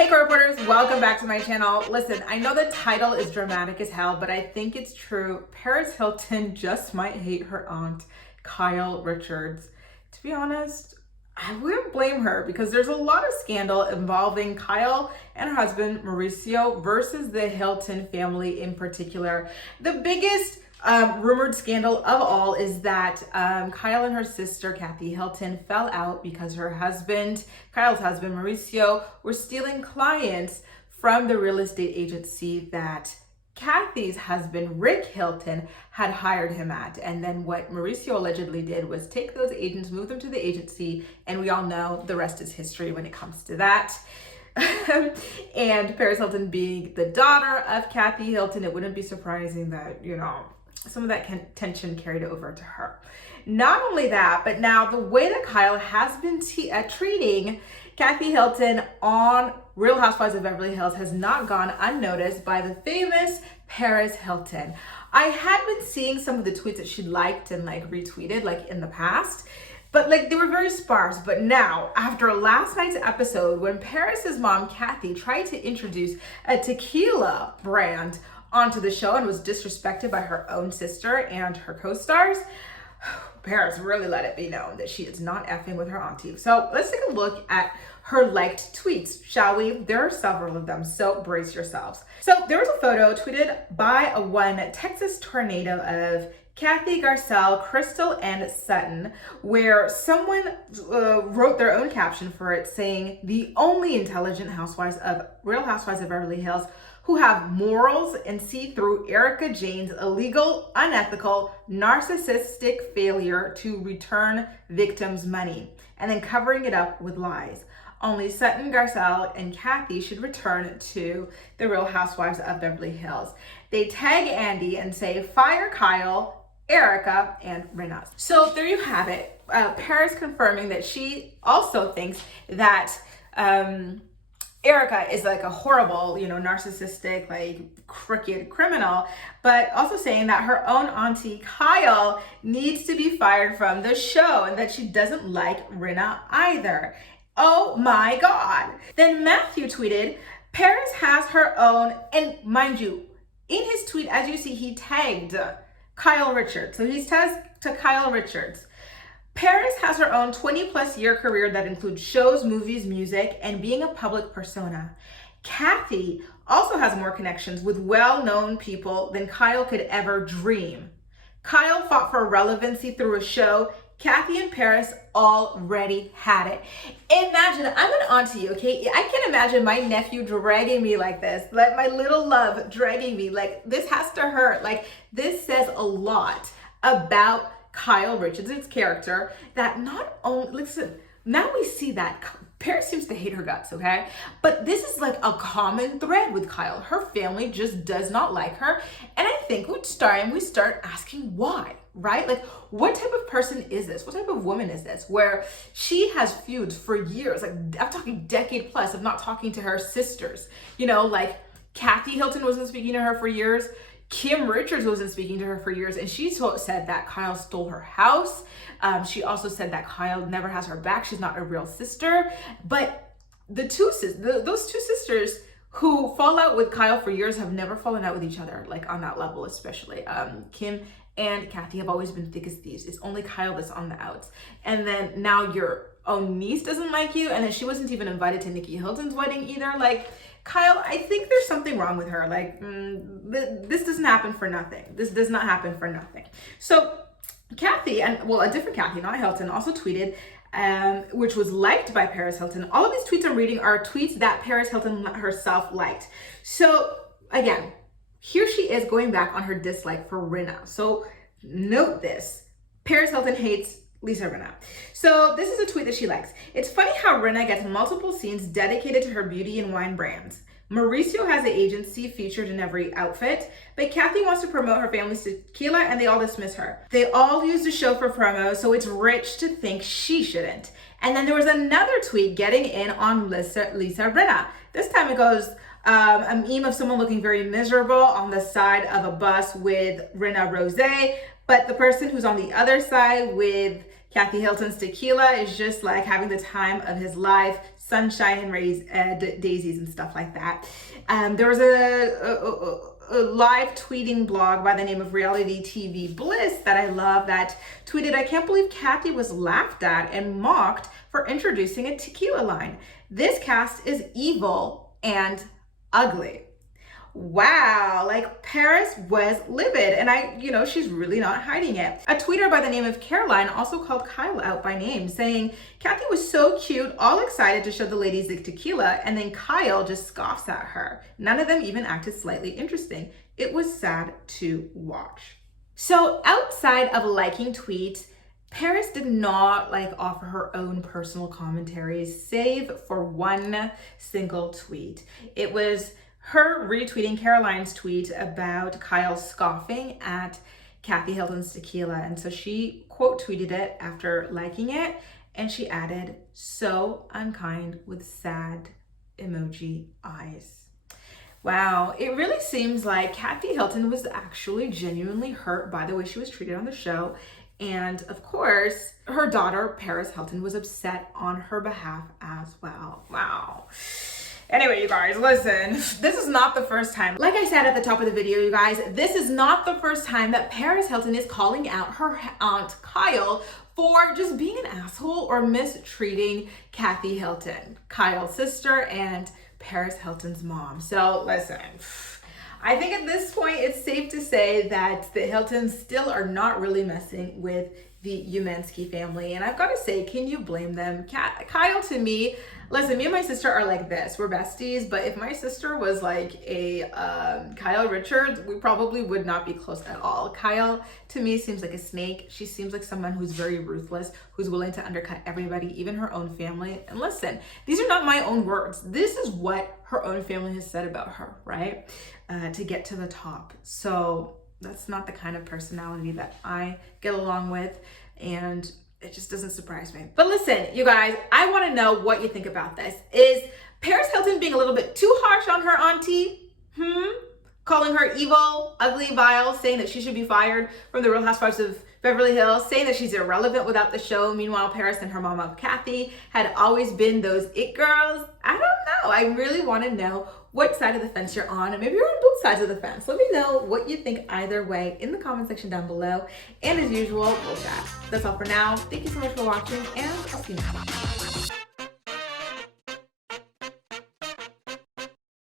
Hey reporters, welcome back to my channel. Listen, I know the title is dramatic as hell, but I think it's true. Paris Hilton just might hate her aunt, Kyle Richards. To be honest, I wouldn't blame her because there's a lot of scandal involving Kyle and her husband, Mauricio, versus the Hilton family in particular. The biggest rumored scandal of all is that Kyle and her sister, Kathy Hilton, fell out because her husband, Kyle's husband, Mauricio, were stealing clients from the real estate agency that Kathy's husband, Rick Hilton, had hired him at. And then what Mauricio allegedly did was take those agents, move them to the agency, and we all know the rest is history when it comes to that. And Paris Hilton being the daughter of Kathy Hilton, it wouldn't be surprising that, some of that tension carried over to her. Not only that, but now the way that Kyle has been treating Kathy Hilton on Real Housewives of Beverly Hills has not gone unnoticed by the famous Paris Hilton. I had been seeing some of the tweets that she liked and retweeted in the past, but they were very sparse. But now, after last night's episode, when Paris's mom, Kathy, tried to introduce a tequila brand onto the show and was disrespected by her own sister and her co-stars, Paris really let it be known that she is not effing with her auntie. So let's take a look at her liked tweets, shall we? There are several of them, so brace yourselves. So there was a photo tweeted by one Texas tornado of Kathy, Garcelle, Crystal, and Sutton, where someone wrote their own caption for it saying, "The only intelligent Real Housewives of Beverly Hills who have morals and see through Erica Jane's illegal, unethical, narcissistic failure to return victims' money, and then covering it up with lies. Only Sutton, Garcelle, and Kathy should return to the Real Housewives of Beverly Hills." They tag Andy and say, "Fire Kyle, Erica, and Rinna." So there you have it. Paris confirming that she also thinks that Erica is a horrible, narcissistic, crooked criminal, but also saying that her own auntie Kyle needs to be fired from the show and that she doesn't like Rinna either. Oh my God. Then Matthew tweeted, "Paris has her own," and mind you, in his tweet, as you see, he tagged Kyle Richards. So he says to Kyle Richards, "Paris has her own 20+ year career that includes shows, movies, music, and being a public persona. Kathy also has more connections with well-known people than Kyle could ever dream. Kyle fought for relevancy through a show. Kathy and Paris already had it." Imagine, I'm an auntie, okay? I can imagine my nephew dragging me like this, my little love dragging me. This has to hurt. This says a lot about Kyle Richards' character, that not only, listen, now we see that Paris seems to hate her guts, okay? But this is a common thread with Kyle. Her family just does not like her. And I think we start asking why, right? What type of person is this? What type of woman is this? Where she has feuds for years, I'm talking decade plus of not talking to her sisters. Kathy Hilton wasn't speaking to her for years. Kim Richards wasn't speaking to her for years, and she said that Kyle stole her house. She also said that Kyle never has her back. She's not a real sister. But those two sisters who fall out with Kyle for years have never fallen out with each other, on that level especially. Kim and Kathy have always been thick as thieves. It's only Kyle that's on the outs. And then now your own niece doesn't like you, and then she wasn't even invited to Nikki Hilton's wedding either. Kyle, I think there's something wrong with her. This doesn't happen for nothing. This does not happen for nothing. So Kathy, a different Kathy, not Hilton, also tweeted, which was liked by Paris Hilton. All of these tweets I'm reading are tweets that Paris Hilton herself liked. So again, here she is going back on her dislike for Rinna. So note this, Paris Hilton hates Lisa Rinna. So this is a tweet that she likes. "It's funny how Rinna gets multiple scenes dedicated to her beauty and wine brands. Mauricio has an agency featured in every outfit, but Kathy wants to promote her family's tequila and they all dismiss her. They all use the show for promo, so it's rich to think she shouldn't." And then there was another tweet getting in on Lisa Rinna. This time it goes, a meme of someone looking very miserable on the side of a bus with Rinna Rosé, but the person who's on the other side with Kathy Hilton's tequila is just like having the time of his life, sunshine and daisies and stuff like that. There was a live tweeting blog by the name of Reality TV Bliss that I love that tweeted, "I can't believe Kathy was laughed at and mocked for introducing a tequila line. This cast is evil and ugly." Wow, like Paris was livid, and she's really not hiding it. A tweeter by the name of Caroline also called Kyle out by name, saying Kathy was so cute, all excited to show the ladies the tequila, and then Kyle just scoffs at her. None of them even acted slightly interesting. It was sad to watch. So outside of liking tweets, Paris did not offer her own personal commentaries, save for one single tweet. It was her retweeting Caroline's tweet about Kyle scoffing at Kathy Hilton's tequila. And so she quote tweeted it after liking it, and she added, "So unkind," with sad emoji eyes. Wow, it really seems like Kathy Hilton was actually genuinely hurt by the way she was treated on the show. And of course, her daughter, Paris Hilton, was upset on her behalf as well. Wow. Anyway, you guys, listen, this is not the first time. Like I said at the top of the video, you guys, this is not the first time that Paris Hilton is calling out her aunt Kyle for just being an asshole or mistreating Kathy Hilton, Kyle's sister and Paris Hilton's mom. So listen, I think at this point it's safe to say that the Hiltons still are not really messing with the Umansky family. And I've got to say, can you blame them? Kyle, to me, listen, me and my sister are like this. We're besties, but if my sister was like a Kyle Richards, we probably would not be close at all. Kyle, to me, seems like a snake. She seems like someone who's very ruthless, who's willing to undercut everybody, even her own family. And listen, these are not my own words. This is what her own family has said about her, right? To get to the top. So that's not the kind of personality that I get along with, and it just doesn't surprise me. But listen, you guys, I want to know what you think about this. Is Paris Hilton being a little bit too harsh on her auntie? Calling her evil, ugly, vile, saying that she should be fired from the Real Housewives of Beverly Hills, saying that she's irrelevant without the show. Meanwhile, Paris and her mama, Kathy, had always been those it girls. I don't know. I really want to know what side of the fence you're on, and maybe you're on both sides of the fence. Let me know what you think either way in the comment section down below. And as usual, we'll chat. That's all for now. Thank you so much for watching, and I'll see you next time.